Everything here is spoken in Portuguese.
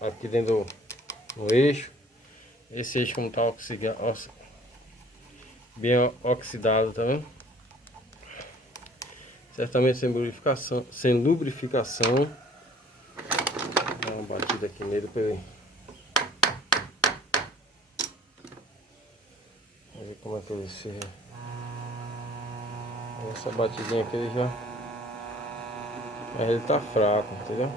aqui dentro no eixo. Esse eixo como tá bem oxidado, tá vendo? Certamente sem lubrificação. Dá uma batida aqui nele pra ele. Vamos ver como é que ele se... Essa batidinha aqui ele já... Mas ele tá fraco, entendeu?